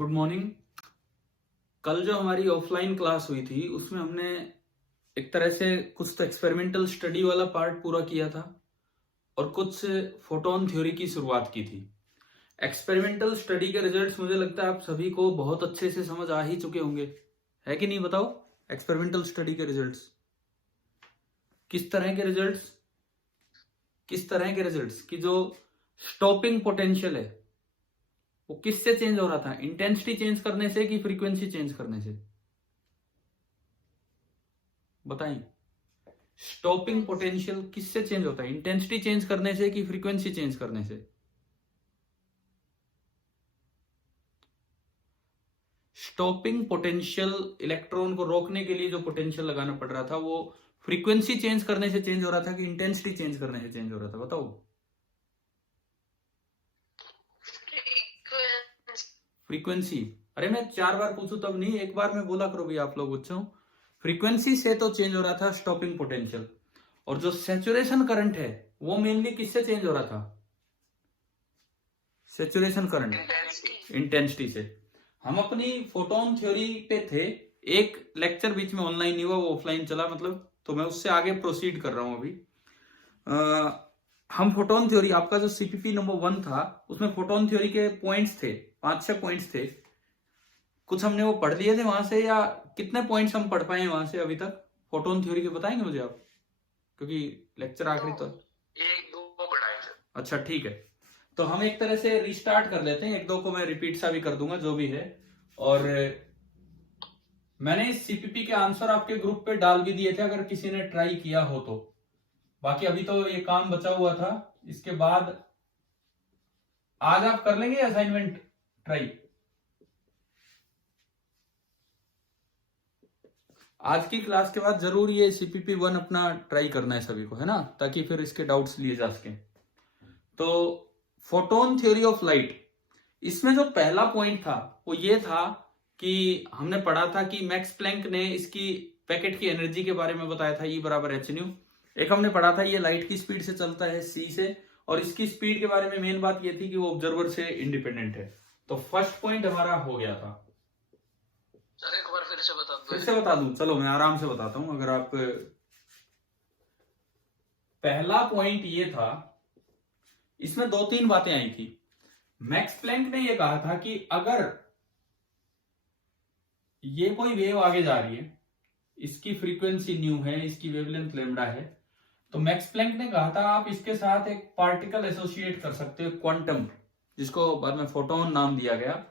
Good morning. कल जो हमारी ऑफलाइन क्लास हुई थी उसमें हमने एक तरह से कुछ तो एक्सपेरिमेंटल स्टडी वाला पार्ट पूरा किया था और कुछ फोटोन थ्योरी की शुरुआत की थी। एक्सपेरिमेंटल स्टडी के रिजल्ट्स मुझे लगता है आप सभी को बहुत अच्छे से समझ आ ही चुके होंगे, है कि नहीं? बताओ, एक्सपेरिमेंटल स्टडी के रिजल्ट्स किस तरह के रिजल्ट्स कि जो स्टॉपिंग पोटेंशियल है वो किससे चेंज हो रहा था? इंटेंसिटी चेंज करने से कि फ्रीक्वेंसी चेंज करने से? बताइए। स्टॉपिंग पोटेंशियल किससे चेंज होता है? इंटेंसिटी चेंज करने से कि फ्रीक्वेंसी चेंज करने से? स्टॉपिंग पोटेंशियल, इलेक्ट्रॉन को रोकने के लिए जो पोटेंशियल लगाना पड़ रहा था वो फ्रीक्वेंसी चेंज करने से चेंज हो रहा था कि इंटेंसिटी चेंज करने से चेंज हो रहा था? बताओ। फ्रीक्वेंसी। अरे मैं 4 बार पूछूं तब नहीं, एक बार में बोला करो भी आप लोग बच्चों। फ्रीक्वेंसी से तो चेंज हो रहा था स्टॉपिंग पोटेंशियल, और जो सैचुरेशन करंट है वो मेनली किससे चेंज हो रहा था? सैचुरेशन करंट, इंटेंसिटी से। हम अपनी फोटोन थ्योरी पे थे, एक लेक्चर बीच में ऑनलाइन नहीं हुआ, वो ऑफलाइन चला मतलब, तो मैं उससे आगे प्रोसीड कर रहा हूं अभी। हम फोटोन थ्योरी, आपका जो सीपीपी नंबर 1 था उसमें फोटोन थ्योरी के पॉइंट्स थे, 5-6 पॉइंट्स थे। कुछ हमने वो पढ़ लिए थे वहां से, या कितने पॉइंट्स हम पढ़ पाए वहां से अभी तक फोटोन थ्योरी के? बताएंगे मुझे आप, क्योंकि लेक्चर आखिरी तो 1-2 पढ़ाए थे। अच्छा ठीक है, तो हम एक तरह से रिस्टार्ट कर लेते हैं। 1-2 को मैं रिपीट सा भी कर दूंगा जो भी है। और मैंने इस सीपीपी के आंसर आपके ग्रुप पे डाल भी दिए थे अगर किसी ने ट्राई किया हो तो। बाकी अभी तो ये काम बचा हुआ था, इसके बाद आज आप कर लेंगे असाइनमेंट ट्राई? आज की क्लास के बाद जरूर ये सीपीपी 1 अपना ट्राई करना है सभी को, है ना, ताकि फिर इसके डाउट्स लिए जा सके। तो फोटोन थ्योरी ऑफ लाइट, इसमें जो पहला पॉइंट था वो ये था कि हमने पढ़ा था कि मैक्स प्लैंक ने इसकी पैकेट की एनर्जी के बारे में बताया था, E बराबर एच न्यू। एक हमने पढ़ा था ये लाइट की स्पीड से चलता है c से, और इसकी स्पीड के बारे में मेन बात ये थी कि वो ऑब्जर्वर से इंडिपेंडेंट है। तो फर्स्ट पॉइंट हमारा हो गया था। सर एक बार फिर से बता दूं? चलो मैं आराम से बताता हूं। अगर आप, पहला पॉइंट ये था, इसमें 2-3 बातें आई थी। मैक्स प्लैंक ने यह कहा था कि अगर ये कोई वेव आगे जा रही है, इसकी फ्रीक्वेंसी न्यू है, इसकी वेवलेंथ लैम्डा है, तो मैक्स प्लैंक ने कहा था आप इसके साथ एक पार्टिकल एसोसिएट कर सकते हो, क्वांटम, जिसको बाद में फोटोन नाम दिया गया।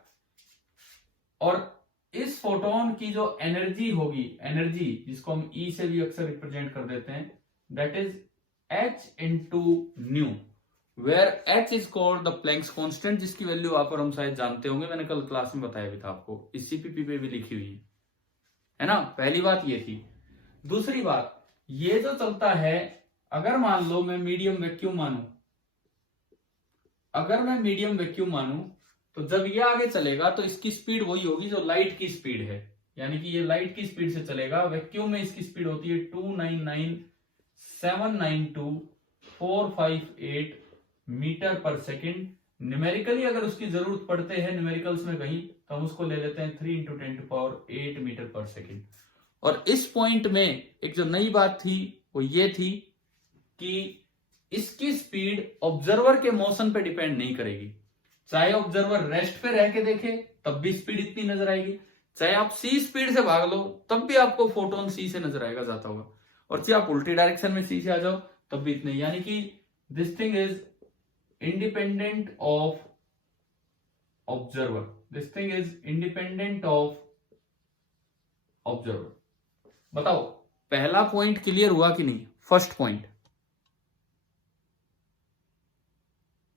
और इस फोटोन की जो एनर्जी होगी, एनर्जी जिसको हम ई से भी अक्सर रिप्रेजेंट कर देते हैं, that is h into nu, where h is called the Planck's constant, जिसकी वैल्यू आप और हम शायद जानते होंगे, मैंने कल क्लास में बताया भी था आपको, इस सीपीपी पे भी लिखी हुई है ना। पहली बात ये थी। दूसरी बात, ये जो चलता है, अगर मान लो मैं मीडियम वैक्यूम मानू, अगर मैं मीडियम वैक्यूम मानू, तो जब ये आगे चलेगा तो इसकी स्पीड वही होगी जो लाइट की स्पीड है, यानी कि ये लाइट की स्पीड से चलेगा। वैक्यूम में इसकी स्पीड होती है 299,792,458 मीटर पर सेकेंड। न्यूमेरिकली अगर उसकी जरूरत पड़ते हैं न्यूमेरिकल्स में कहीं, तो हम उसको ले लेते हैं 3 × 10⁸ मीटर पर सेकेंड। और इस पॉइंट में एक जो नई बात थी वो ये थी कि इसकी स्पीड ऑब्जर्वर के मोशन पे डिपेंड नहीं करेगी। चाहे ऑब्जर्वर रेस्ट पे रह के देखे तब भी स्पीड इतनी नजर आएगी, चाहे आप सी स्पीड से भाग लो तब भी आपको फोटोन सी से नजर आएगा जाता हुआ, और चाहे आप उल्टी डायरेक्शन में सी से आ जाओ तब भी इतने। यानी कि this thing is independent of observer, this thing is independent of observer. बताओ, पहला पॉइंट क्लियर हुआ कि नहीं? फर्स्ट पॉइंट,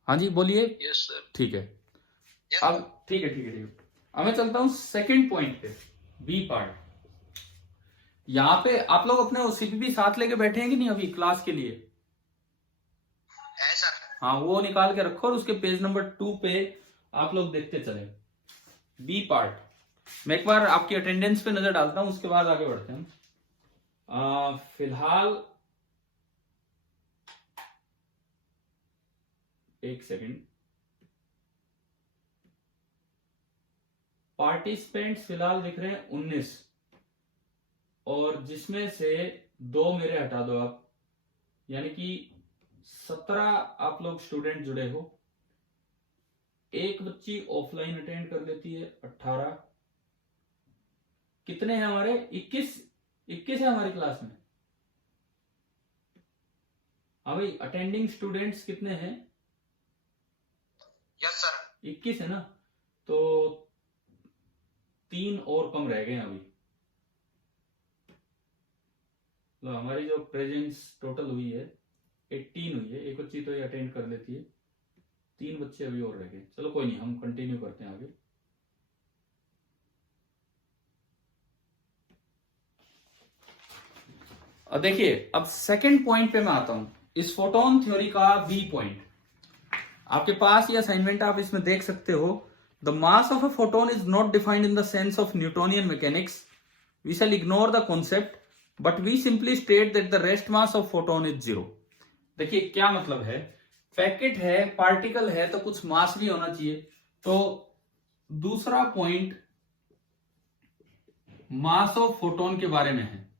हाँ जी बोलिए। Yes sir. ठीक है, अब ठीक है। अब मैं चलता हूं सेकंड पॉइंट पे, बी पार्ट। यहां पे आप लोग अपने सीपीपी साथ लेके बैठे हैं कि नहीं अभी क्लास के लिए? है सर। हाँ, वो निकाल के रखो और उसके पेज नंबर 2 पे आप लोग देखते चले। बी पार्ट, मैं एक बार आपकी अटेंडेंस पे नजर डालता हूं, उसके बाद आगे बढ़ते हैं। फिलहाल एक सेकंड, पार्टिसिपेंट्स फिलहाल दिख रहे हैं 19, और जिसमें से 2 मेरे हटा दो आप, यानी कि 17 आप लोग स्टूडेंट जुड़े हो। एक बच्ची ऑफलाइन अटेंड कर लेती है 18। कितने हैं हमारे? 21 है हमारी क्लास में। हाँ भाई, अटेंडिंग स्टूडेंट्स कितने हैं? यस सर, 21 है ना, तो 3 और कम रह गए हैं अभी। तो हमारी जो प्रेजेंस टोटल हुई है 18 हुई है। एक बच्ची तो ये अटेंड कर लेती है, 3 बच्चे अभी और रह गए। चलो कोई नहीं, हम कंटिन्यू करते हैं आगे। अब देखिए, अब सेकंड पॉइंट पे मैं आता हूं, इस फोटोन थ्योरी का बी पॉइंट। आपके पास ये असाइनमेंट आप इसमें देख सकते हो। The mass of a photon is not defined in the sense of Newtonian mechanics. We shall ignore the concept, but we simply state that the rest mass of photon is 0। देखिए क्या मतलब है, packet है, particle है, तो कुछ मास भी होना चाहिए। तो दूसरा पॉइंट मास ऑफ फोटोन के बारे में है,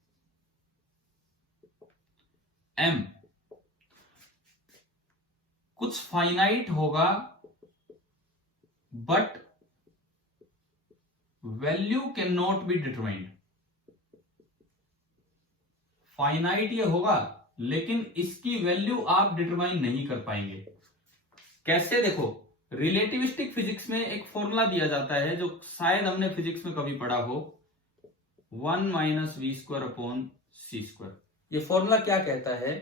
m कुछ फाइनाइट होगा, but value can not be determined. Finite ये होगा, लेकिन इसकी वैल्यू आप डिटरमाइन नहीं कर पाएंगे। कैसे? देखो, रिलेटिविस्टिक फिजिक्स में एक फॉर्मूला दिया जाता है जो शायद हमने फिजिक्स में कभी पढ़ा हो, 1 - v²/c²। ये फॉर्मूला क्या कहता है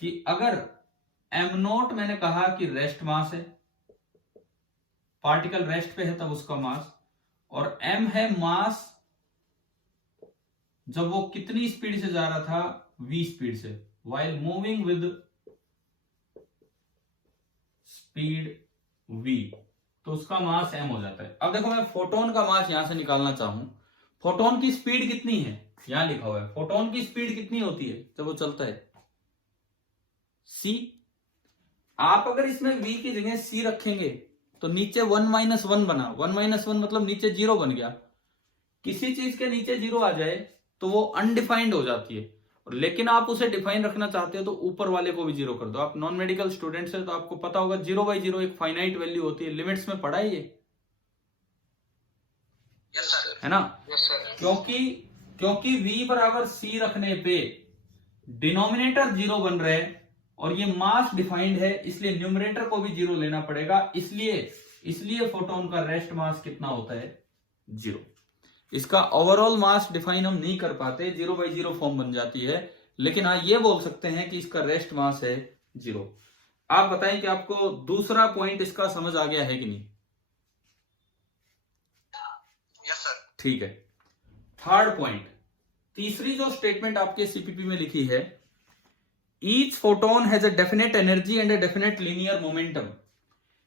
कि अगर m0 मैंने कहा कि रेस्ट मास है, पार्टिकल रेस्ट पे है तब उसका मास, और m है मास जब वो कितनी स्पीड से जा रहा था, v स्पीड से, while moving with speed v, तो उसका मास m हो जाता है। अब देखो, मैं फोटोन का मास यहां से निकालना चाहूं, फोटोन की स्पीड कितनी है? यहां लिखा हुआ है, फोटोन की स्पीड कितनी होती है जब वो चलता है? c। आप अगर इसमें v की जगह c रखेंगे तो नीचे 1 - 1 बना, 1 - 1 मतलब नीचे 0 बन गया। किसी चीज के नीचे 0 आ जाए तो वो अनडिफाइंड हो जाती है, और लेकिन आप उसे डिफाइन रखना चाहते हो तो ऊपर वाले को भी 0 कर दो। आप नॉन मेडिकल स्टूडेंट्स है तो आपको पता होगा 0/0 एक फाइनाइट वैल्यू होती है, लिमिट्स में पढ़ा है ये, है ना? क्योंकि v बराबर c रखने पे डिनोमिनेटर 0 बन रहे हैं और ये मास डिफाइंड है, इसलिए न्यूमरेटर को भी 0 लेना पड़ेगा। इसलिए फोटोन का रेस्ट मास कितना होता है? 0। इसका ओवरऑल मास डिफाइन हम नहीं कर पाते, 0/0 फॉर्म बन जाती है, लेकिन हाँ ये बोल सकते हैं कि इसका रेस्ट मास है 0। आप बताएं कि आपको दूसरा पॉइंट इसका समझ आ गया है कि नहीं? Yes sir. ठीक है। थर्ड पॉइंट, तीसरी जो स्टेटमेंट आपके सीपीपी में लिखी है, each photon has a definite energy and a definite linear momentum.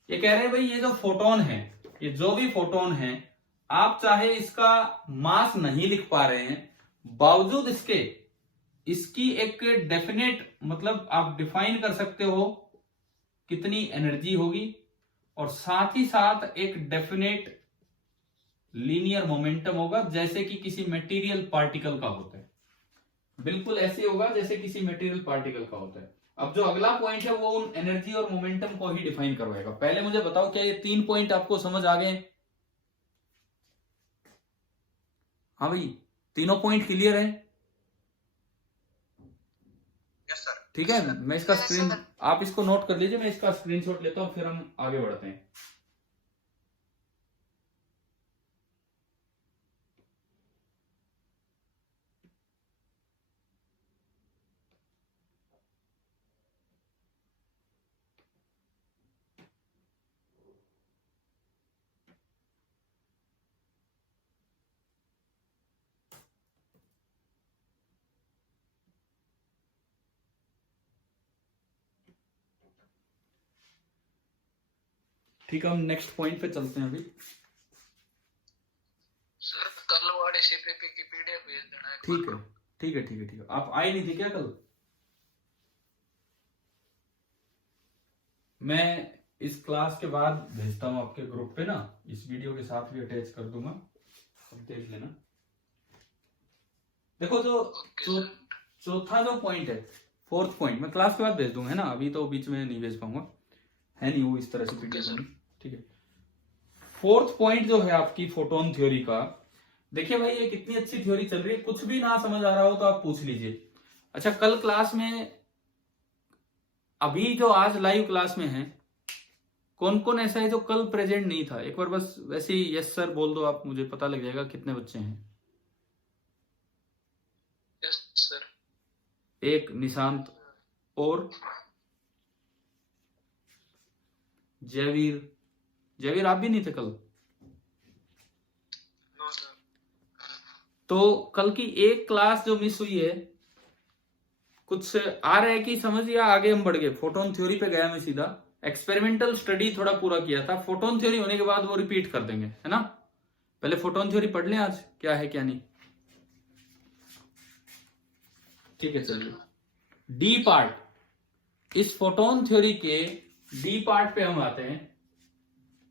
ये कह रहे हैं भाई, ये जो फोटोन है, ये जो भी फोटोन है, आप चाहे इसका मास नहीं लिख पा रहे हैं, बावजूद इसकी एक डेफिनेट, मतलब आप डिफाइन कर सकते हो कितनी एनर्जी होगी, और साथ ही साथ एक डेफिनेट लीनियर मोमेंटम होगा, जैसे कि किसी मटेरियल पार्टिकल का होता है। बिल्कुल ऐसे होगा जैसे किसी मटेरियल पार्टिकल का होता है। अब जो अगला पॉइंट है वो उन एनर्जी और मोमेंटम को ही डिफाइन करवाएगा। पहले मुझे बताओ, क्या ये 3 पॉइंट आपको समझ आ गए? हाँ भाई, तीनों पॉइंट क्लियर है? Yes sir. ठीक है, मैं इसका स्क्रीन, आप इसको नोट कर लीजिए, मैं इसका स्क्रीनशॉट लेता हूं, फिर हम आगे बढ़ते हैं। ठीक है, हम नेक्स्ट पॉइंट पे चलते हैं अभी। सर कल वाले सीपीपी की पीडीएफ भेज देना है। ठीक है, ठीक है, ठीक है, ठीक है। आप आए नहीं थे क्या कल? मैं इस क्लास के बाद भेजता हूं आपके ग्रुप पे ना, इस वीडियो के साथ भी अटैच कर दूंगा। अब देख लेना। देखो जो ओके चौ, सर। चौथा जो पॉइंट है, फोर्थ पॉइंट, मैं क्लास के बाद भेज दूंगा, है ना, अभी तो बीच में नहीं भेज पाऊंगा, है नहीं वो इस तरह से ओके पीडीएफ सर। में। ठीक है, फोर्थ पॉइंट जो है आपकी फोटोन थ्योरी का, देखिए भाई ये कितनी अच्छी थ्योरी चल रही है, कुछ भी ना समझ आ रहा हो तो आप पूछ लीजिए। अच्छा, कल क्लास में, अभी जो आज लाइव क्लास में है, कौन कौन ऐसा है जो कल प्रेजेंट नहीं था? एक बार बस वैसे ही यस सर बोल दो आप, मुझे पता लग जाएगा कितने बच्चे हैं। Yes sir. एक निशांत, और जयवीर। जयवीर आप भी नहीं थे कल? No sir. तो कल की एक क्लास जो मिस हुई है, कुछ आ रहा है कि समझ, या आगे हम बढ़ गए? फोटोन थ्योरी पे गया मैं सीधा, एक्सपेरिमेंटल स्टडी थोड़ा पूरा किया था, फोटोन थ्योरी होने के बाद वो रिपीट कर देंगे, है ना। पहले फोटोन थ्योरी पढ़ लें आज, क्या है क्या नहीं। ठीक है, चलिए डी पार्ट, इस फोटोन थ्योरी के डी पार्ट पे हम आते हैं।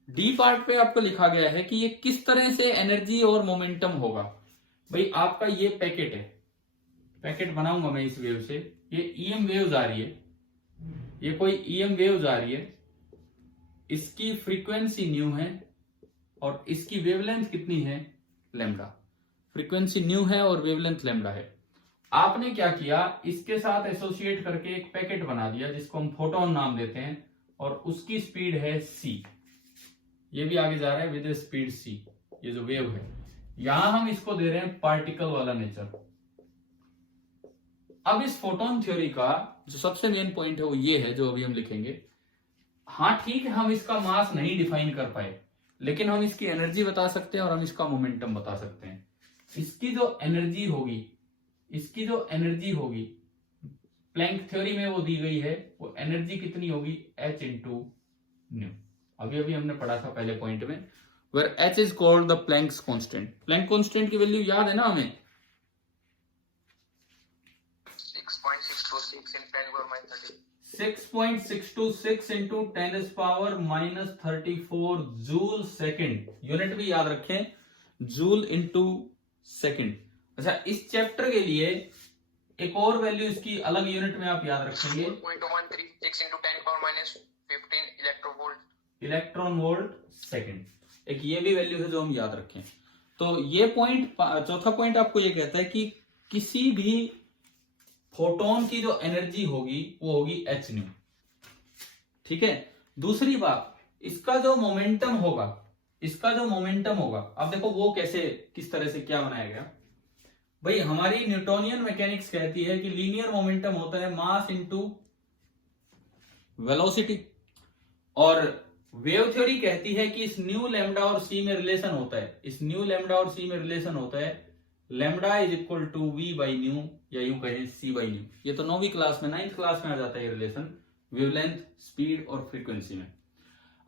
डी पार्ट पे आपको लिखा गया है कि ये किस तरह से एनर्जी और मोमेंटम होगा। भाई आपका ये पैकेट है, पैकेट बनाऊंगा मैं इस वेव से, ये ईएम वेव्स आ रही है, ये कोई ईएम वेव्स आ रही है, इसकी फ्रीक्वेंसी न्यू है और इसकी वेवलेंथ कितनी है? लैम्डा। फ्रीक्वेंसी न्यू है और वेवलेंथ लैम्डा है। आपने क्या किया, इसके साथ एसोसिएट करके एक पैकेट बना दिया जिसको हम फोटोन नाम देते हैं, और उसकी स्पीड है c, ये भी आगे जा रहा है विद स्पीड c, ये जो वेव है, यहां हम इसको दे रहे हैं पार्टिकल वाला नेचर। अब इस फोटोन थ्योरी का जो सबसे मेन पॉइंट है वो ये है, जो अभी हम लिखेंगे। हाँ ठीक है, हम इसका मास नहीं डिफाइन कर पाए, लेकिन हम इसकी एनर्जी बता सकते हैं और हम इसका मोमेंटम बता सकते हैं। इसकी जो एनर्जी होगी, इसकी जो एनर्जी होगी प्लैंक थ्योरी में वो दी गई है, वो एनर्जी कितनी होगी? h into nu. अभी अभी हमने पढ़ा था पहले पॉइंट में, where h is called the Planck's constant. Planck constant की वैल्यू याद है ना हमें? 6.626 in 10 power minus 30। 6.626 into 10⁻34 joule second. Unit भी याद रखें, जूल इंटू सेकेंड। अच्छा, इस चैप्टर के लिए एक और वैल्यू इसकी अलग यूनिट में आप याद रखेंगे, 4.136 into 10 power minus 15 electrovolt। Electron volt second. एक ये भी वैल्यू है जो हम याद रखें। तो ये पॉइंट, चौथा पॉइंट आपको ये कहता है कि किसी भी फोटोन की जो एनर्जी होगी वो होगी h न्यू। ठीक है, दूसरी बात, इसका जो मोमेंटम होगा, इसका जो मोमेंटम होगा, अब देखो वो कैसे, किस तरह से क्या बनाया गया। भाई हमारी न्यूटोनियन मैकेनिक्स कहती है कि लीनियर मोमेंटम होता है मास इनटू वेलोसिटी, और वेव थ्योरी कहती है कि इस न्यू लैम्डा और सी में रिलेशन होता है, इस न्यू लैम्डा और सी में रिलेशन होता है, lambda is equal to v by nu, या यूं कहें सी बाई न्यू। ये तो 9वीं क्लास में, 9th क्लास में आ जाता है ये रिलेशन, वेवलेंथ, स्पीड और फ्रीक्वेंसी में।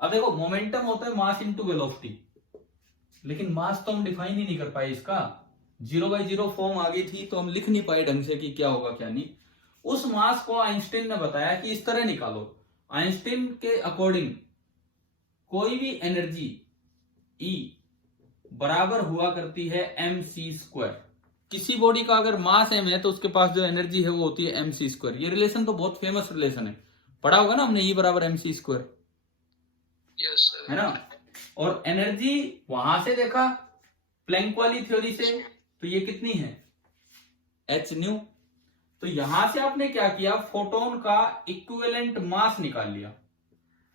अब देखो मोमेंटम होता है मास इनटू वेलोसिटी, लेकिन मास तो हम डिफाइन ही नहीं कर पाए इसका, 0/0 फॉर्म आ गई थी तो हम लिख नहीं पाए ढंग से कि क्या होगा क्या नहीं। उस मास को आइंस्टीन ने बताया कि इस तरह निकालो। आइंस्टीन के अकॉर्डिंग कोई भी एनर्जी E बराबर हुआ करती है mc²। किसी बॉडी का अगर मास m है तो उसके पास जो एनर्जी है वो होती है mc²। ये रिलेशन तो बहुत फेमस रिलेशन है, पढ़ा होगा ना हमने, E बराबर mc², यस सर। है ना। और एनर्जी वहां से देखा प्लैंक वाली थ्योरी से, तो ये कितनी है? h new. तो यहां से आपने क्या किया, फोटोन का इक्विवेलेंट मास निकाल लिया,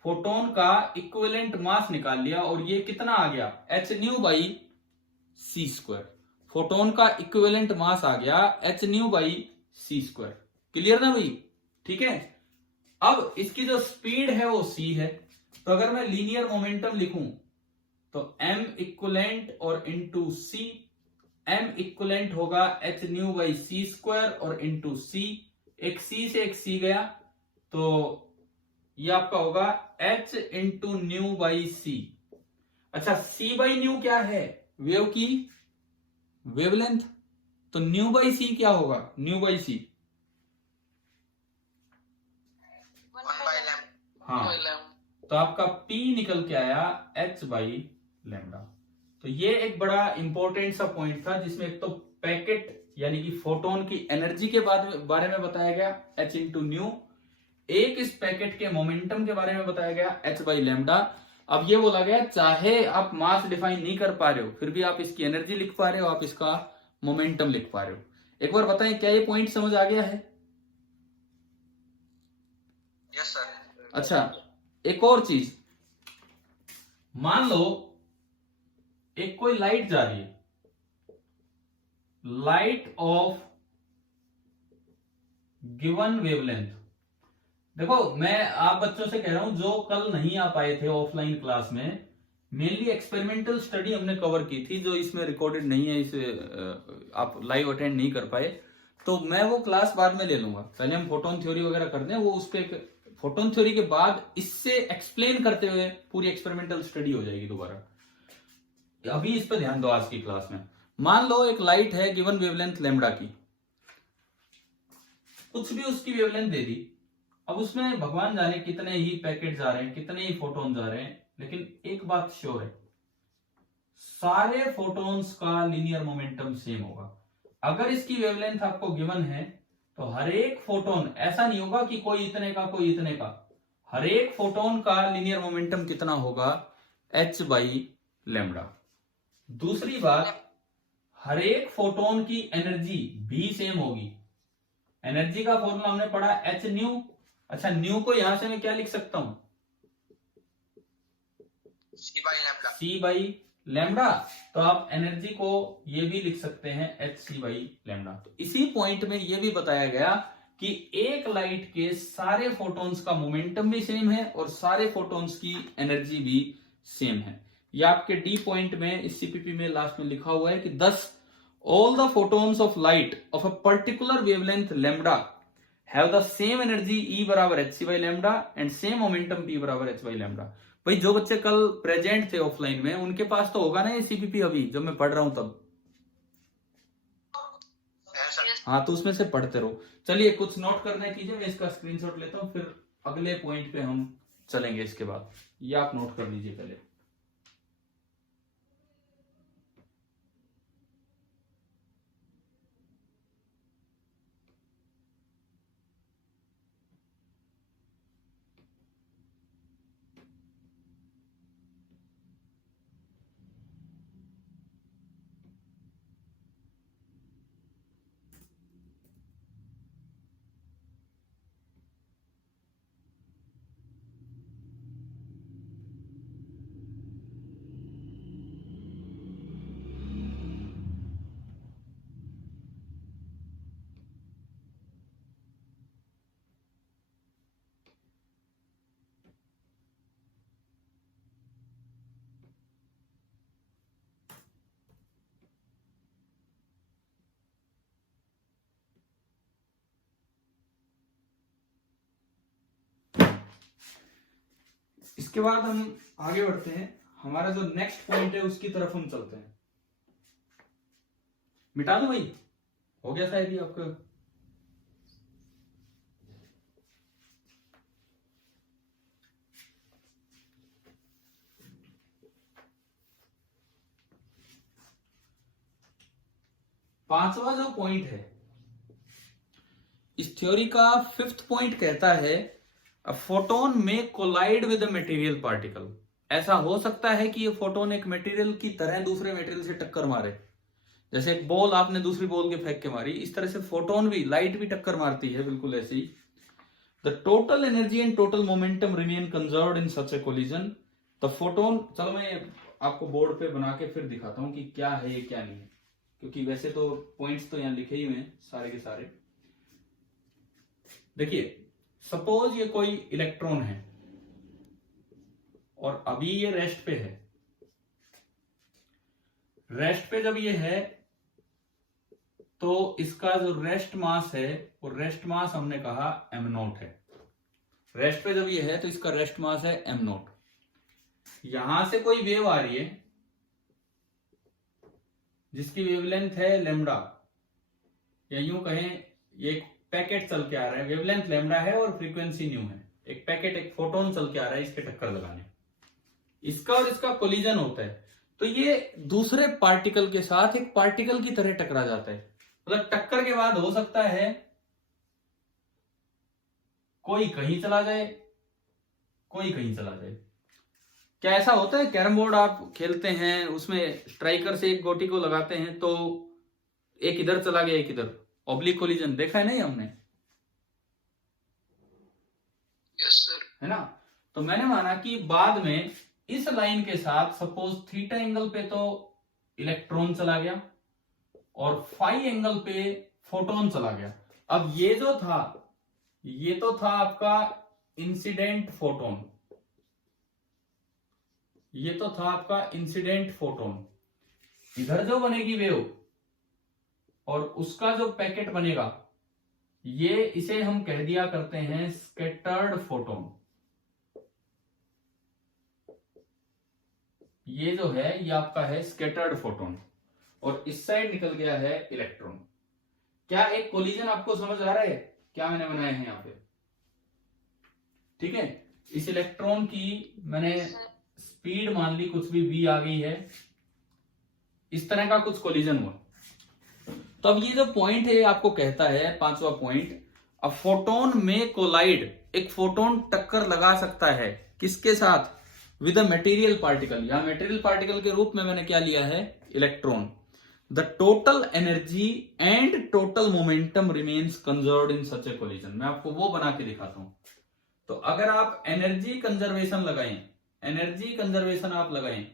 फोटोन का इक्विवेलेंट मास निकाल लिया, और ये कितना आ गया? h new by c²। Photon का इक्विवेलेंट मास आ गया h new by c²। Clear ना भाई? ठीक है, अब इसकी जो स्पीड है वो c है, तो अगर मैं लीनियर मोमेंटम लिखूं तो m इक्विवेलेंट और इंटू c, m इक्विवेलेंट होगा h न्यू बाई c² और इंटू c, एक c से एक c गया, तो ये आपका होगा h into new by c। अच्छा, c बाई न्यू क्या है? वेव की वेवलेंथ, तो न्यू बाई c क्या होगा? New by c, 1 by lambda। हाँ, तो आपका p निकल के आया h बाई लैम्डा। तो ये एक बड़ा इंपॉर्टेंट सा पॉइंट था, जिसमें एक तो पैकेट यानी कि फोटोन की एनर्जी के बारे में बताया गया h इंटू न्यू, एक इस पैकेट के मोमेंटम के बारे में बताया गया h बाई लैम्डा। अब ये बोला गया चाहे आप मास डिफाइन नहीं कर पा रहे हो फिर भी आप इसकी एनर्जी लिख पा रहे हो, आप इसका मोमेंटम लिख पा रहे हो। एक बार बताएं क्या ये पॉइंट समझ आ गया है? Yes sir. अच्छा, एक और चीज, मान लो एक कोई लाइट जा रही है, लाइट ऑफ गिवन वेवलेंथ। देखो मैं आप बच्चों से कह रहा हूं जो कल नहीं आ पाए थे ऑफलाइन क्लास में, मेनली एक्सपेरिमेंटल स्टडी हमने कवर की थी जो इसमें रिकॉर्डेड नहीं है, इसे आप लाइव अटेंड नहीं कर पाए, तो मैं वो क्लास बाद में ले लूंगा। पहले हम फोटोन थ्योरी वगैरह करते हैं, वो उस पर फोटोन थ्योरी के बाद इससे एक्सप्लेन करते हुए पूरी एक्सपेरिमेंटल स्टडी हो जाएगी दोबारा। अभी इस पर ध्यान दो आज की क्लास में। मान लो एक लाइट है गिवन वेवलेंथ लैम्डा की, कुछ भी उसकी वेवलेंथ दे दी। अब उसमें भगवान जाने कितने ही पैकेट जा रहे हैं, कितने ही फोटोन जा रहे हैं, लेकिन एक बात श्योर है, सारे फोटोन्स का लीनियर मोमेंटम सेम होगा। अगर इसकी वेवलेंथ आपको गिवन है तो हर एक फोटोन, ऐसा नहीं होगा कि कोई इतने का कोई इतने का, हर एक फोटोन का लीनियर मोमेंटम कितना होगा, h बाई लैम्डा। दूसरी बात, हर एक फोटोन की एनर्जी भी सेम होगी। एनर्जी का फॉर्मूला हमने पढ़ा h न्यू। अच्छा, न्यू को यहां से मैं क्या लिख सकता हूं, c बाई लैम्डा। तो आप एनर्जी को ये भी लिख सकते हैं hc बाई लैम्डा। तो इसी पॉइंट में ये भी बताया गया कि एक लाइट के सारे फोटोन्स का मोमेंटम भी सेम है और सारे फोटोन्स की एनर्जी भी सेम है। ये आपके डी पॉइंट में इस सीपीपी में लास्ट में लिखा हुआ है कि thus all the photons of light of a particular wavelength lambda have the same energy E बराबर hc by lambda and same momentum p बराबर h by lambda। भाई जो बच्चे कल प्रेजेंट थे ऑफलाइन में उनके पास तो होगा ना ये सीपीपी अभी जो मैं पढ़ रहा हूं तब। हाँ, तो उसमें से पढ़ते रहो। चलिए कुछ नोट करने कीजिए, मैं इसका स्क्रीनशॉट लेता हूं, फिर अगले पॉइंट पे हम चलेंगे इसके बाद। ये आप नोट कर लीजिए पहले। इसके बाद हम आगे बढ़ते हैं, हमारा जो नेक्स्ट पॉइंट है उसकी तरफ हम चलते हैं। मिटा दो भाई, हो गया शायद ही आपका। पांचवा जो पॉइंट है इस थ्योरी का, फिफ्थ पॉइंट कहता है A photon may collide with a material particle। ऐसा हो सकता है कि ये फोटोन एक मटेरियल की तरह दूसरे मटेरियल से टक्कर मारे। जैसे एक बॉल आपने दूसरी बॉल के फेंक के मारी, इस तरह से फोटोन भी, लाइट भी टक्कर मारती है, बिल्कुल ऐसे ही। The total energy and total momentum remain conserved in such a collision. The photon, चलो मैं आपको बोर्ड पे बना के फिर दिखाता हूं कि क्या है ये क्या नहीं है, क्योंकि वैसे तो पॉइंट्स तो यहां लिखे ही हुए हैं सारे के सारे। देखिए, सपोज ये कोई इलेक्ट्रॉन है और अभी ये रेस्ट पे है। रेस्ट पे जब ये है तो इसका जो रेस्ट मास है वो रेस्ट मास हमने कहा m0 है। रेस्ट पे जब ये है तो इसका रेस्ट मास है m0। यहां से कोई वेव आ रही है जिसकी वेवलेंथ है लैम्डा, या यूं कहें ये पैकेट चल के आ रहा है, वेवलेंथ लैम्डा है और फ्रीक्वेंसी न्यू है। एक पैकेट, एक फोटोन चल के आ रहा है इसके टक्कर लगाने, इसका और इसका कोलिजन होता है। तो ये दूसरे पार्टिकल के साथ एक पार्टिकल की तरह टकरा जाता है। मतलब टक्कर के बाद हो सकता है कोई कहीं चला जाए, कोई कहीं चला जाए। क्या ऐसा होता है, कैरम बोर्ड आप खेलते हैं, उसमें स्ट्राइकर से एक गोटी को लगाते हैं तो एक इधर चला गया एक इधर, ऑब्लिक कोलिजन देखा है नहीं हमने? Yes sir. है ना? तो मैंने माना कि बाद में इस लाइन के साथ सपोज थीटा एंगल पे तो इलेक्ट्रॉन चला गया और फाई एंगल पे फोटोन चला गया। अब ये जो था, ये तो था आपका इंसिडेंट फोटोन, ये तो था आपका इंसिडेंट फोटोन। इधर जो बनेगी वेव और उसका जो पैकेट बनेगा, ये इसे हम कह दिया करते हैं स्कैटर्ड फोटोन। ये जो है ये आपका है स्कैटर्ड फोटोन और इस साइड निकल गया है इलेक्ट्रॉन। क्या एक कोलिजन आपको समझ आ रहा है क्या मैंने बनाया है यहां पे? ठीक है, इस इलेक्ट्रॉन की मैंने स्पीड मान ली कुछ भी v आ गई है, इस तरह का कुछ कोलिजन हुआ। तो अब ये जो पॉइंट है आपको कहता है, पांचवा पॉइंट, अ फोटोन में कोलाइड, एक फोटोन टक्कर लगा सकता है किसके साथ? With a material particle. यहां मटेरियल पार्टिकल के रूप में मैंने क्या लिया है? Electron. The total energy and total momentum remains conserved in such a collision. मैं आपको वो बना के दिखाता हूं। तो अगर आप एनर्जी कंजर्वेशन लगाएं, एनर्जी कंजर्वेशन आप लगाएं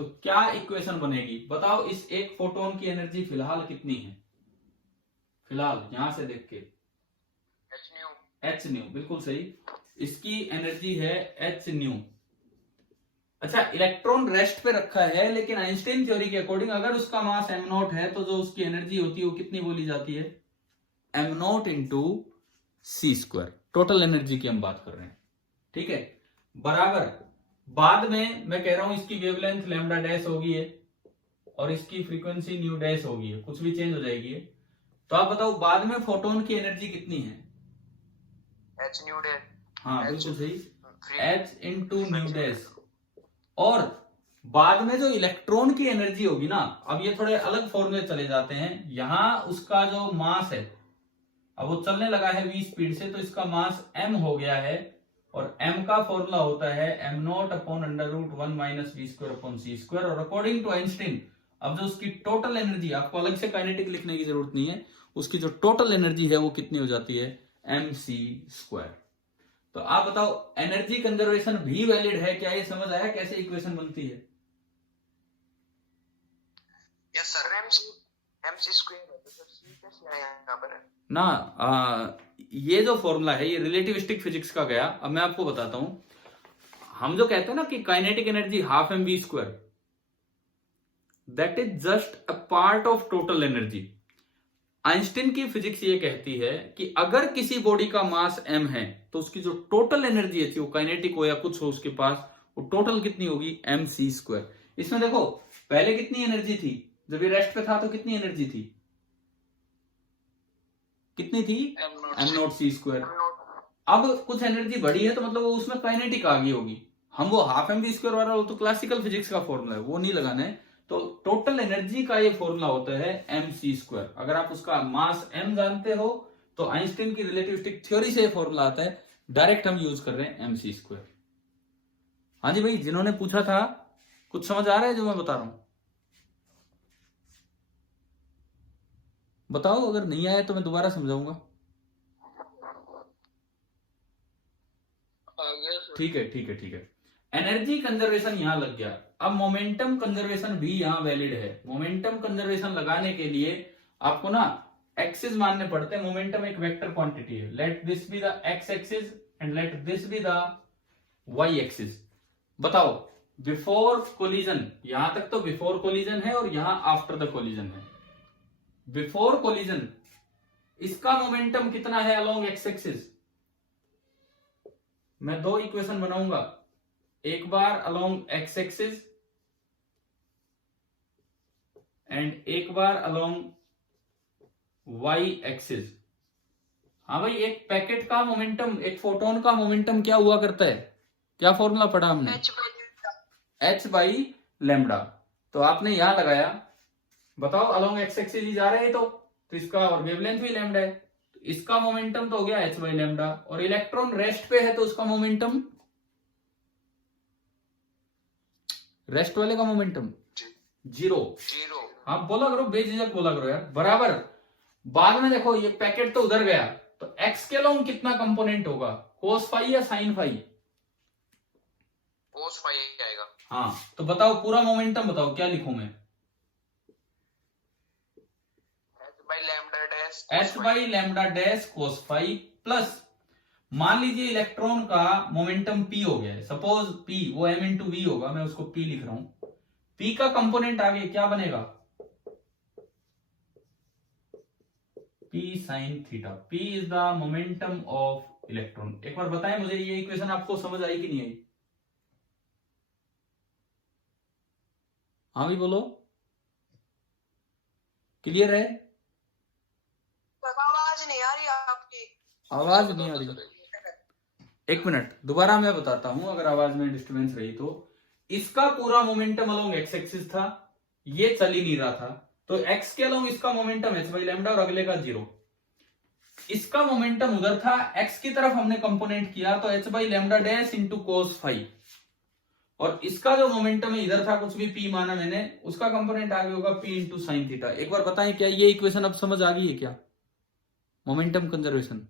तो क्या इक्वेशन बनेगी बताओ? इस एक फोटोन की एनर्जी फिलहाल कितनी है? फिलहाल यहां से देख के एच न्यू, बिल्कुल सही। इसकी एनर्जी है एच न्यू। अच्छा, इलेक्ट्रॉन रेस्ट पे रखा है, लेकिन आइंस्टाइन थ्योरी के अकॉर्डिंग अगर उसका मास एम नॉट है तो जो उसकी एनर्जी होती है वो कितनी बोली जाती है? M not into c square. Total energy की हम बात कर रहे हैं, ठीक है। बराबर बाद में मैं कह रहा हूं इसकी वेवलेंथ लैम्डा डैश होगी है और इसकी फ्रीक्वेंसी न्यू डैश होगी है, कुछ भी चेंज हो जाएगी है। तो आप बताओ बाद में फोटोन की एनर्जी कितनी है? H new dash. हाँ बिल्कुल सही, एच इंटू न्यू डैश। और बाद में जो इलेक्ट्रॉन की एनर्जी होगी ना, अब ये थोड़े अलग फॉर्मूले चले जाते हैं। यहां उसका जो मास है, अब वो चलने लगा है v स्पीड से, तो इसका मास m हो गया है और m का फॉर्मूला होता है m not upon under root 1 minus v square upon c square. और अकॉर्डिंग टू आइंस्टीन, अब जो उसकी टोटल एनर्जी, आपको अलग से काइनेटिक लिखने की जरूरत नहीं है, उसकी जो टोटल एनर्जी है वो कितनी हो जाती है? mc square. तो आप बताओ एनर्जी कंजर्वेशन भी वैलिड है क्या? ये समझ आया कैसे इक्वेशन बनती है? Yes sir. mc स्क्वायर है तो सर c कैसे आया यहां पर? ना ये जो फॉर्मूला है ये रिलेटिविस्टिक फिजिक्स का गया। अब मैं आपको बताता हूं, हम जो कहते हैं ना कि kinetic energy half m v square, that is just a part of total energy. Einstein की फिजिक्स ये कहती है कि अगर किसी बॉडी का मास m है तो उसकी जो टोटल एनर्जी है, वो काइनेटिक हो या कुछ हो उसके पास, वो टोटल कितनी होगी? mc square. इसमें देखो पहले कितनी एनर्जी थी? जब ये रेस्ट पे था तो कितनी एनर्जी थी? कितनी थी? M not c square. अब कुछ एनर्जी बढ़ी है तो मतलब वो उसमें काइनेटिक आ गई होगी। हम वो हाफ एम वी स्क्वायर वाला, वो तो क्लासिकल फिजिक्स का फॉर्मूला है, वो नहीं लगाना है। तो टोटल एनर्जी का ये फॉर्मूला होता है एम सी स्क्वायर। अगर आप उसका मास m जानते हो तो आइंस्टीन की रिलेटिविस्टिक थ्योरी से ये फॉर्मूला आता है, डायरेक्ट हम यूज कर रहे हैं एम सी स्क्वायर। हाँ जी भाई, जिन्होंने पूछा था कुछ समझ आ रहा है जो मैं बता रहा हूं? बताओ, अगर नहीं आया तो मैं दोबारा समझाऊंगा। ठीक है ठीक है ठीक है। एनर्जी कंजर्वेशन यहां लग गया। अब मोमेंटम कंजर्वेशन भी यहां वैलिड है। मोमेंटम कंजर्वेशन लगाने के लिए आपको ना एक्सिस मानने पड़ते हैं। मोमेंटम एक वेक्टर क्वांटिटी है। Let this be the X axis and let this be the Y axis. बताओ बिफोर कोलिजन, यहां तक तो बिफोर कोलिजन है और यहां आफ्टर द कोलिजन है। बिफोर कोलिजन इसका मोमेंटम कितना है अलोंग एक्स एक्सिस? मैं दो इक्वेशन बनाऊंगा, एक बार अलोंग एक्स एक्सिस एंड एक बार अलोंग वाई एक्सिस। हाँ भाई, एक पैकेट का मोमेंटम, एक फोटोन का मोमेंटम क्या हुआ करता है? क्या फॉर्मूला पढ़ा हमने? h by lambda. तो आपने यहां लगाया, बताओ अलोंग एक्स एक्सिस ही जा रहे हैं तो इसका और वेवलेंथ भी लैम्डा है, तो इसका मोमेंटम तो हो गया h बाई लैम्डा, और इलेक्ट्रॉन रेस्ट पे है तो उसका मोमेंटम, रेस्ट वाले का मोमेंटम जीरो। आप बोला करो, बेझिझक बोला करो यार, बराबर। बाद में देखो ये पैकेट तो उधर गया, तो एक्स के अलोंग कितना कंपोनेंट होगा, कोस फाई या साइन फाई? कोस फाई आएगा। हाँ, तो बताओ पूरा मोमेंटम बताओ, क्या लिखूं मैं? h by lambda dash cos phi plus, मान लीजिए इलेक्ट्रॉन का मोमेंटम p हो गया है, सपोज p वो m इंटू वी होगा, मैं उसको p लिख रहा हूं। p का कंपोनेंट आगे क्या बनेगा, p sine theta. p is the momentum of electron. एक बार बताएं मुझे, ये इक्वेशन आपको समझ आई कि नहीं आई? हाँ भी बोलो, क्लियर है? आवाज नहीं आ रही आपकी। आवाज नहीं आ रही, एक मिनट दोबारा मैं बताता हूं, अगर आवाज में डिस्टरबेंस रही तो। इसका पूरा मोमेंटम अलोंग एक्स एक्सिस था, ये चल ही नहीं रहा था, तो एक्स के अलोंग इसका मोमेंटम h बाई लैम्डा और अगले का जीरो। इसका मोमेंटम उधर था, एक्स की तरफ हमने कंपोनेंट किया तो h by lambda dash into cos phi, और इसका जो मोमेंटम है इधर था, कुछ भी p माना मैंने, उसका कंपोनेंट आगे होगा p इंटू साइन थीटा। एक बार बताएं क्या ये इक्वेशन अब समझ आ गई है क्या, मोमेंटम कंजर्वेशन?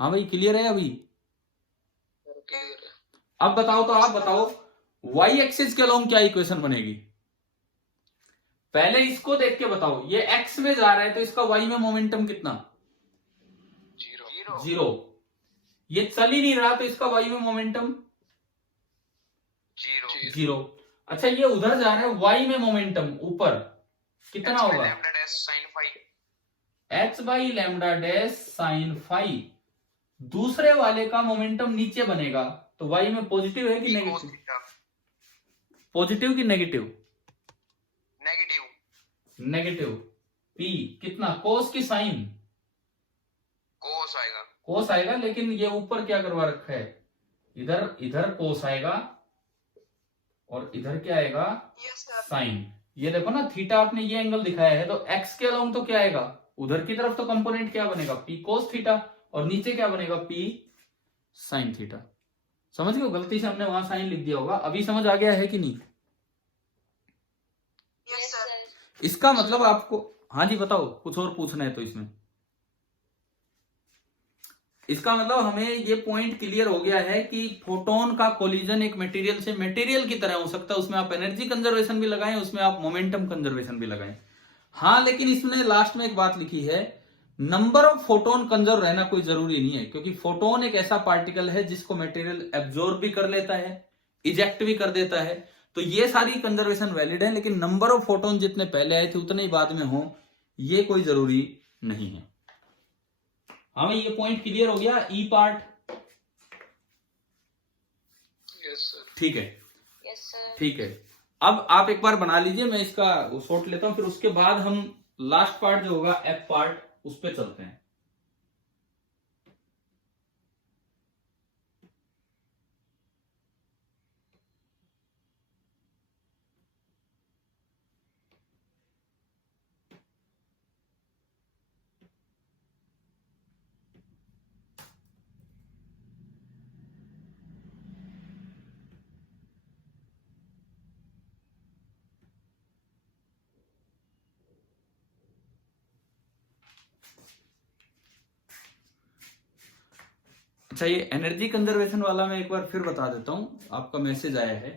हाँ भाई क्लियर है अभी? अब बताओ, तो आप बताओ y एक्सिस के अलोंग क्या इक्वेशन बनेगी? पहले इसको देख के बताओ, ये x में जा रहा है तो इसका y में मोमेंटम कितना? जीरो। ये चल ही नहीं रहा तो इसका y में मोमेंटम जीरो। अच्छा ये उधर जा रहा है, y में मोमेंटम ऊपर कितना होगा? h by lambda dash sine phi. दूसरे वाले का मोमेंटम नीचे बनेगा, तो y में पॉजिटिव है कि नेगेटिव? पॉजिटिव कि नेगेटिव? नेगेटिव। p कितना, कोस की साइन? कोस आएगा, लेकिन ये ऊपर क्या करवा रखा है, इधर कोस आएगा और इधर क्या आएगा, साइन। ये देखो ना, थीटा आपने ये एंगल दिखाया है, तो x के अलोंग तो क्या आएगा, उधर की तरफ तो कंपोनेंट क्या बनेगा, p कोस थीटा, और नीचे क्या बनेगा, p साइन थीटा। समझ गए? गलती से हमने वहां साइन लिख दिया होगा। अभी समझ आ गया है कि नहीं? Yes sir. इसका मतलब आपको, हाँ जी बताओ, कुछ और पूछना है तो इसमें? इसका मतलब हमें ये पॉइंट क्लियर हो गया है कि फोटोन का कोलिजन एक मटेरियल से मटेरियल की तरह हो सकता है, उसमें आप एनर्जी कंजर्वेशन भी लगाएं, उसमें आप मोमेंटम कंजर्वेशन भी लगाएं। हाँ, लेकिन इसने लास्ट में एक बात लिखी है, नंबर ऑफ फोटोन कंजर्व रहना कोई जरूरी नहीं है, क्योंकि फोटोन एक ऐसा पार्टिकल है जिसको मटेरियल एब्जॉर्ब भी कर लेता है, इजेक्ट भी कर देता है, तो ये सारी कंजर्वेशन वैलिड है, लेकिन नंबर ऑफ फोटोन जितने पहले आए थे उतने ही बाद में हो, ये कोई जरूरी नहीं है। हमें ये पॉइंट क्लियर हो गया, ई पार्ट? Yes sir. ठीक है, यस सर। ठीक है। अब आप एक बार बना लीजिए, मैं इसका शॉर्ट लेता हूं, फिर उसके बाद हम लास्ट पार्ट जो होगा एफ पार्ट, उस पर चलते हैं। अच्छा, ये एनर्जी कंजर्वेशन वाला मैं एक बार फिर बता देता हूं, आपका मैसेज आया है।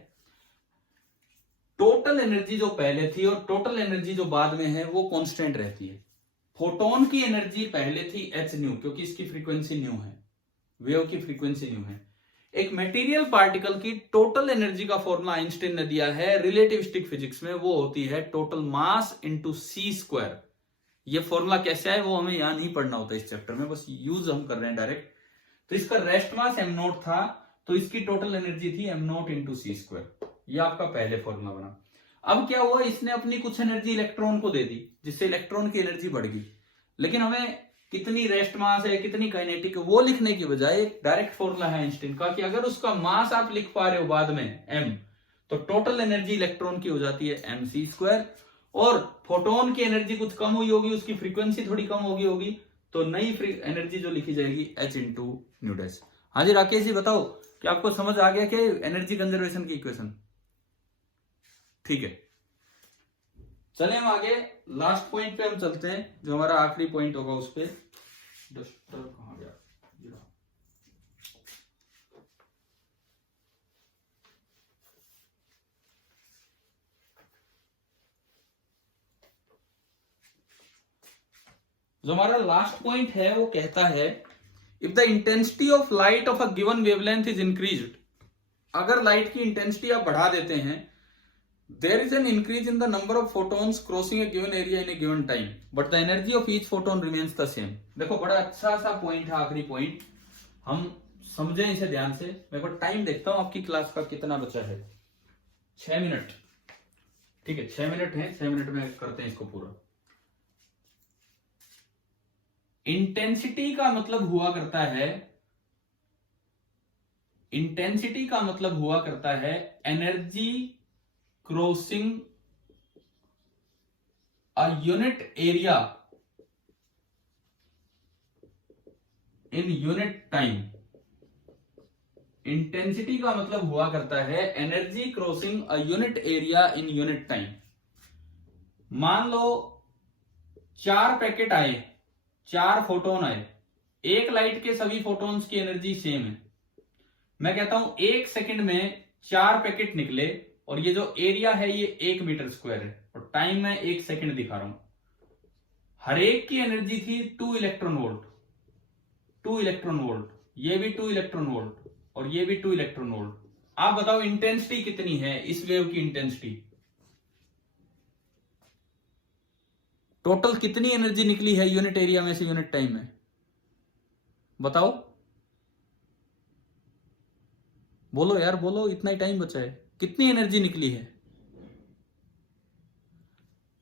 टोटल एनर्जी जो पहले थी और टोटल एनर्जी जो बाद में है वो कांस्टेंट रहती है। फोटोन की एनर्जी पहले थी h न्यू, क्योंकि इसकी फ्रीक्वेंसी न्यू है, वेव की फ्रीक्वेंसी न्यू है। एक मटेरियल पार्टिकल की टोटल एनर्जी का फॉर्मूला आइंस्टाइन ने दिया है रिलेटिविस्टिक फिजिक्स में, वो होती है total mass into c square. ये फॉर्मूला कैसे आए वो हमें यहां नहीं पढ़ना होता इस चैप्टर में, बस यूज हम कर रहे हैं डायरेक्ट। तो इसका रेस्ट मास m नॉट था, तो इसकी टोटल एनर्जी थी m not into c square. ये आपका पहले फॉर्मूला बना। अब क्या हुआ, इसने अपनी कुछ एनर्जी इलेक्ट्रॉन को दे दी, जिससे इलेक्ट्रॉन की एनर्जी बढ़ गई, लेकिन हमें कितनी रेस्ट मास है, कितनी काइनेटिक है, वो लिखने की बजाय एक डायरेक्ट फॉर्मूला है आइंस्टाइन का कि अगर उसका मास आप लिख पा रहे हो बाद में m, तो टोटल एनर्जी इलेक्ट्रॉन की हो जाती है mc², और फोटोन की एनर्जी कुछ कम हुई होगी, उसकी फ्रीक्वेंसी थोड़ी कम होगी, तो नई एनर्जी जो लिखी जाएगी h इंटू न्यू डैश। हाँ जी राकेश जी बताओ, क्या आपको समझ आ गया कि एनर्जी कंजर्वेशन की इक्वेशन? ठीक है, चले हम आगे लास्ट पॉइंट पे हम चलते हैं, जो हमारा आखिरी पॉइंट होगा उस पे। डस्टर कहां गया? जो हमारा लास्ट पॉइंट है वो कहता है, if the intensity of light of a given wavelength is increased, अगर लाइट की इंटेंसिटी आप बढ़ा देते हैं, there is an increase in the number of photons crossing a given area in a given time, but the energy of each photon remains the same. देखो बड़ा अच्छा सा पॉइंट है, आखिरी पॉइंट, हम समझें इसे ध्यान से। मैं को टाइम देखता हूं आपकी क्लास का कितना बचा है, 6 मिनट। ठीक है 6 मिनट है, 6 मिनट में करते हैं इसको पूरा। इंटेंसिटी का मतलब हुआ करता है, इंटेंसिटी का मतलब हुआ करता है energy crossing a unit area in unit time. Intensity का मतलब हुआ करता है energy crossing a unit area in unit time. मान लो 4 पैकेट आए, 4 फोटोन आए, एक लाइट के सभी फोटोन्स की एनर्जी सेम है। मैं कहता हूं 1 सेकंड में 4 पैकेट निकले, और ये जो एरिया है ये 1 मीटर स्क्वायर है, और टाइम मैं 1 सेकंड दिखा रहा हूं। हर एक की एनर्जी थी 2 इलेक्ट्रॉन वोल्ट, 2 इलेक्ट्रॉन वोल्ट, ये भी 2 इलेक्ट्रॉन वोल्ट, और ये भी 2 इलेक्ट्रॉन वोल्ट। आप बताओ इंटेंसिटी कितनी है इस वेव की? इंटेंसिटी टोटल कितनी एनर्जी निकली है यूनिट एरिया में से यूनिट टाइम में? बताओ, बोलो यार बोलो, इतना ही टाइम बचा है, कितनी एनर्जी निकली है?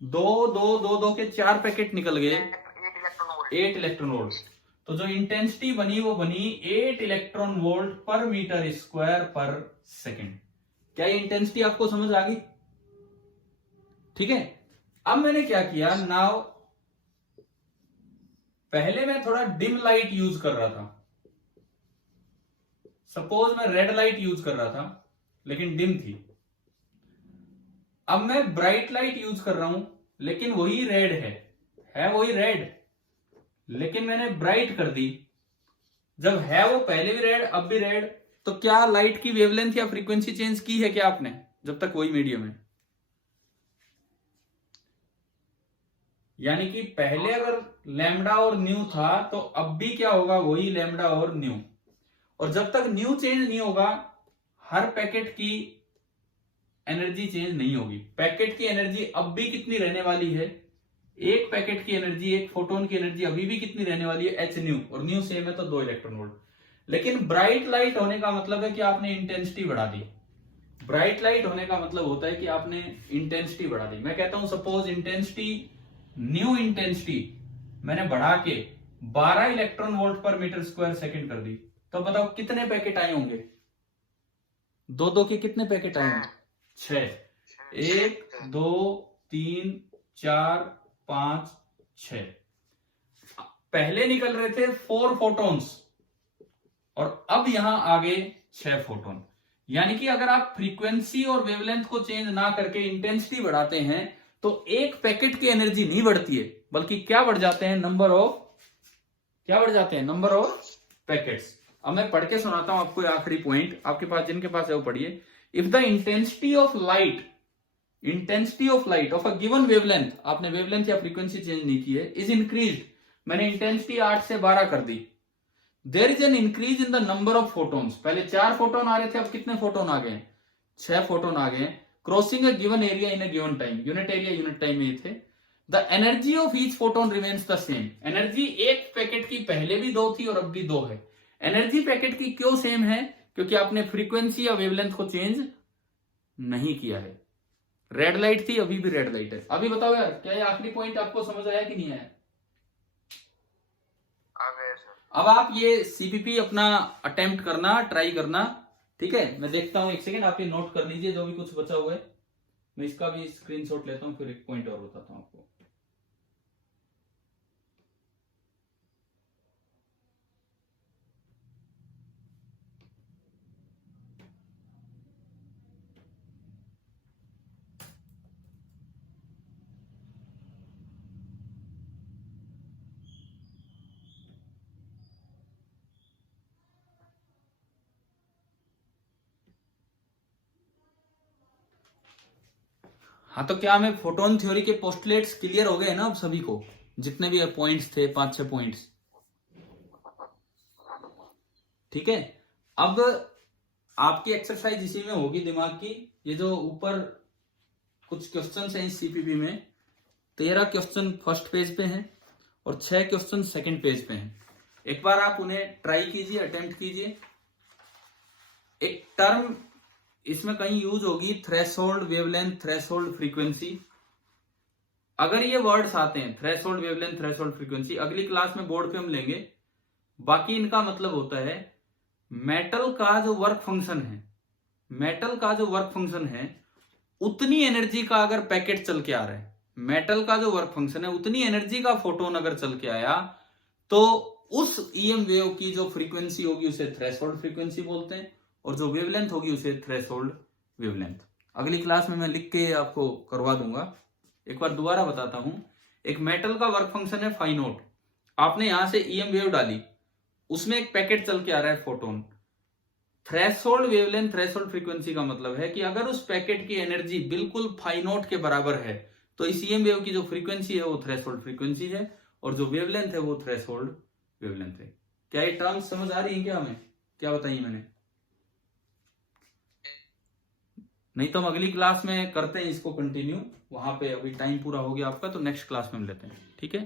2 के 4 पैकेट निकल गए, 8 इलेक्ट्रॉन वोल्ट। तो जो इंटेंसिटी बनी वो बनी 8 इलेक्ट्रॉन वोल्ट पर मीटर स्क्वायर पर सेकेंड। क्या ये इंटेंसिटी आपको समझ आ गई? ठीक है, अब मैंने क्या किया, नाउ पहले मैं थोड़ा डिम लाइट यूज कर रहा था। सपोज मैं रेड लाइट यूज कर रहा था लेकिन डिम थी। अब मैं ब्राइट लाइट यूज कर रहा हूं लेकिन वही रेड है वही रेड, लेकिन मैंने ब्राइट कर दी। जब है वो पहले भी रेड अब भी रेड, तो क्या लाइट की वेवलेंथ या फ्रीक्वेंसी चेंज की है क्या आपने? जब तक वही मीडियम है। यानी कि पहले अगर लैम्डा और न्यू था तो अब भी क्या होगा, वही लैम्डा और न्यू। और जब तक न्यू चेंज नहीं होगा, हर पैकेट की एनर्जी चेंज नहीं होगी। पैकेट की एनर्जी अब भी कितनी रहने वाली है? एक पैकेट की एनर्जी, एक फोटोन की एनर्जी अभी भी कितनी रहने वाली है? h न्यू, और न्यू सेम है तो 2 इलेक्ट्रॉन वोल्ट। लेकिन ब्राइट लाइट होने का मतलब है कि आपने इंटेंसिटी बढ़ा दी। ब्राइट लाइट होने का मतलब होता है कि आपने इंटेंसिटी बढ़ा दी। मैं कहता हूं सपोज इंटेंसिटी, न्यू इंटेंसिटी मैंने बढ़ा के 12 इलेक्ट्रॉन वोल्ट पर मीटर स्क्वायर सेकंड कर दी, तो बताओ कितने पैकेट आए होंगे? 2 के कितने पैकेट आए होंगे? 6। 1 2 3 4 5 6। पहले निकल रहे थे 4 फोटॉन्स और अब यहां आ गए 6 फोटोन। यानी कि अगर आप फ्रीक्वेंसी और वेवलेंथ को चेंज ना करके इंटेंसिटी बढ़ाते हैं तो एक पैकेट की एनर्जी नहीं बढ़ती है, बल्कि क्या बढ़ जाते हैं? Number of packets. अब मैं पढ़ के सुनाता हूं आपको आखिरी पॉइंट, आपके पास जिनके पास है वो पढ़िए। If the intensity of light of a given wavelength, आपने वेवलेंथ या फ्रीक्वेंसी चेंज नहीं की है, इज इंक्रीज्ड, मैंने इंटेंसिटी 8 से 12 कर दी, there is an increase in the number of photons. पहले 4 फोटोन आ रहे थे, अब कितने फोटोन आ गए? 6 फोटोन आ गए। Crossing a given area in a given time, unit area unit time में थे। The energy of each photon remains the same. Energy एक पैकेट की पहले भी 2 थी और अब भी 2 है। एनर्जी पैकेट की क्यों सेम है? क्योंकि आपने फ्रीक्वेंसी या वेवलेंथ को चेंज नहीं किया है। रेड लाइट थी, अभी भी रेड लाइट है। अभी बताओ यार, क्या ये आखिरी पॉइंट आपको समझ आया कि नहीं आया? अब आप ये सीपीपी अपना अटेम्प्ट करना, ट्राई करना, ठीक है, मैं देखता हूं, एक सेकेंड, आप ये नोट कर लीजिए जो भी कुछ बचा हुआ है। मैं इसका भी स्क्रीनशॉट लेता हूं, फिर एक पॉइंट और बताता हूं आपको। हाँ, तो क्या हमें फोटोन थ्योरी के पोस्टुलेट्स क्लियर हो गए ना अब सभी को, जितने भी पॉइंट्स थे, 5-6 पॉइंट्स? ठीक है, अब आपकी एक्सरसाइज इसी में होगी दिमाग की। ये जो ऊपर कुछ क्वेश्चन हैं इस सीपीपी में, 13 क्वेश्चन फर्स्ट पेज पे हैं और 6 क्वेश्चन सेकंड पेज पे हैं। एक बार आप उन्हें ट्राई कीजिए, अटेम्प्ट कीजिए। एक टर्म इसमें कहीं यूज होगी, थ्रेशोल्ड, वेवलेंथ, थ्रेशोल्ड, फ्रीक्वेंसी। अगर ये वर्ड्स आते हैं, थ्रेशोल्ड, वेवलेंथ, थ्रेशोल्ड, फ्रीक्वेंसी, अगली क्लास में बोर्ड पे हम लेंगे। बाकी इनका मतलब होता है मेटल का जो वर्क फंक्शन है, मेटल का जो वर्क फंक्शन है उतनी एनर्जी का अगर पैकेट चल के आ रहा है, मेटल का जो वर्क फंक्शन है उतनी एनर्जी का फोटोन अगर चल के आया, तो उस ईएम वेव की जो फ्रीक्वेंसी होगी उसे थ्रेशोल्ड फ्रीक्वेंसी बोलते हैं, और जो वेवलेंथ होगी उसे थ्रेशोल्ड वेवलेंथ। अगली क्लास में मैं लिख के आपको करवा दूंगा। एक बार दोबारा बताता हूं। एक मेटल का वर्क फंक्शन है फाई नॉट। आपने यहां से ईएम वेव डाली, उसमें एक पैकेट चल के आ रहा है photon. Threshold wavelength, threshold frequency का मतलब है कि अगर उस पैकेट की एनर्जी बिल्कुल फाई नॉट के बराबर है, तो इस ईएम वेव की जो फ्रीक्वेंसी है वो थ्रेशोल्ड फ्रीक्वेंसी है, और जो वेवलेंथ है वो थ्रेशोल्ड वेवलेंथ है। क्या ये टर्म्स समझ आ रही है क्या हमें? क्या बताइए मैंने? नहीं तो हम अगली क्लास में करते हैं इसको कंटिन्यू, वहां पे अभी टाइम पूरा हो गया आपका, तो नेक्स्ट क्लास में हम लेते हैं। ठीक है।